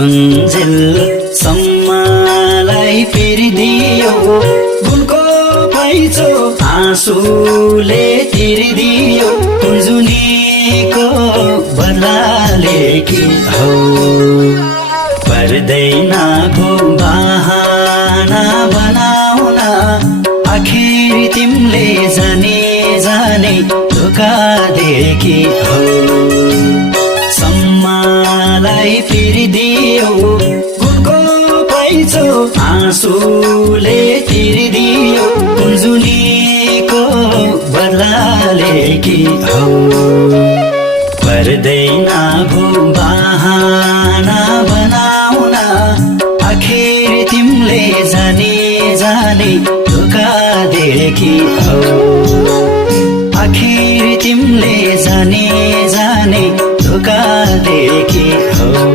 छुन्जेल सम्मलाई पिर्दियो गुणको पैँचो आँसुले तिर्दियो कुन्जुनीको बदलाले कि हौ पर्दैन भो बहाना बनाउन आखिर तिमीले जाने जाने धोका देखि हौ सम्मलाई पिर्दियो गुणको पैँचो आँसुले तिर्दियो कुन्जुनीको बदलाले कि हौ पर्दैन भो बहाना बनाउन आखिर तिमीले जाने जाने धोका देखि हौ आखिर तिमीले जाने जाने धोका देखि हौ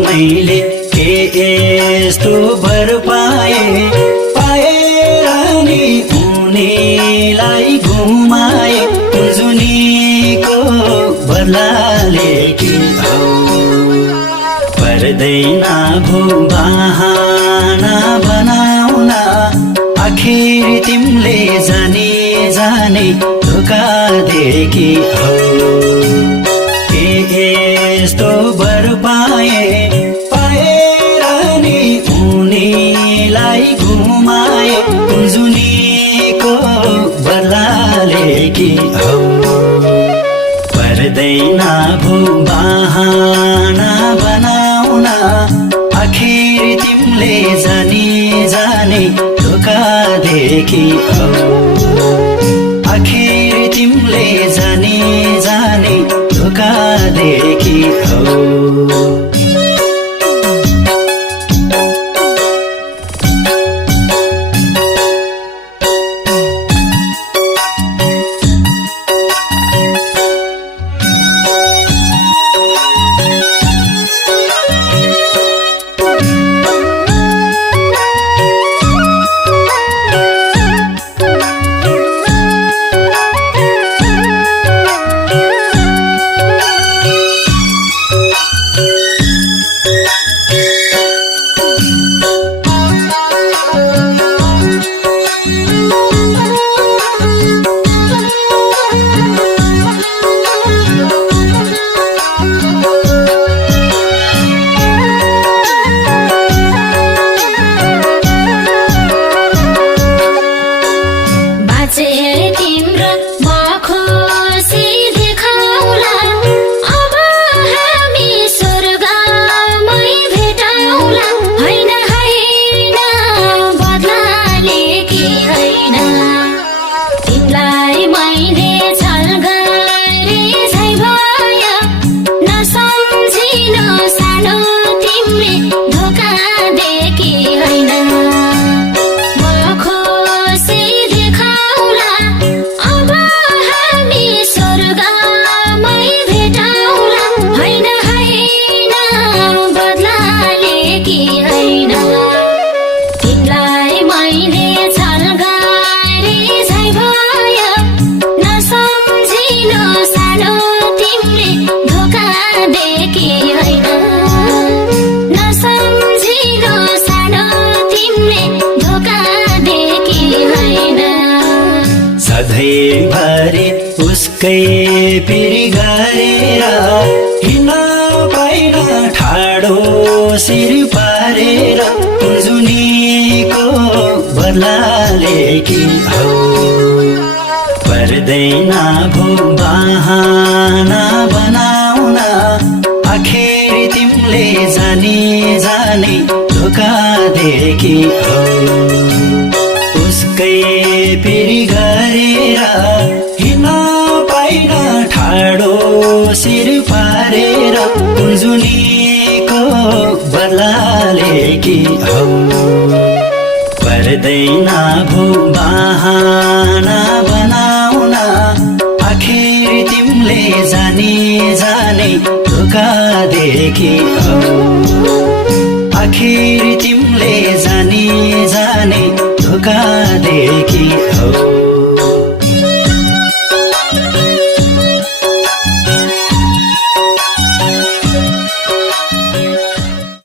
मैले के यस्तो भर पाए नि उनीलाई घुमाए कुन्जुनीको बदलाले कि हौ पर्दैन भो बहाना बनाउन आखिर तिमीले जाने जाने धोका देखि हौ के यस्तो भर पाए नि उनीलाई घुमाए कुन्जुनीको बदलाले कि हौ पर्दैन भो बहाना बनाउन आखिर तिमीले जाने जाने धोका देखि हौ आखिर तिमीले जाने जाने धोका देखि हौ भरि उसकै पिरी गरेर हिँड्न पाइन ठाडो शिर पारेर जुनीको बदलाले कि हौ पर्दैन भो बहाना बनाउन आखिर तिमीले जानी जानी धोका देखि हौ उसकै पिरी गरेर हिँड्न पाइन ठाडो शिर पारेर जुनीको बदलाले कि हौ पर्दैन भो बहाना बनाउन आखिर तिमीले जानी जानी धोका देखि हौ आखिर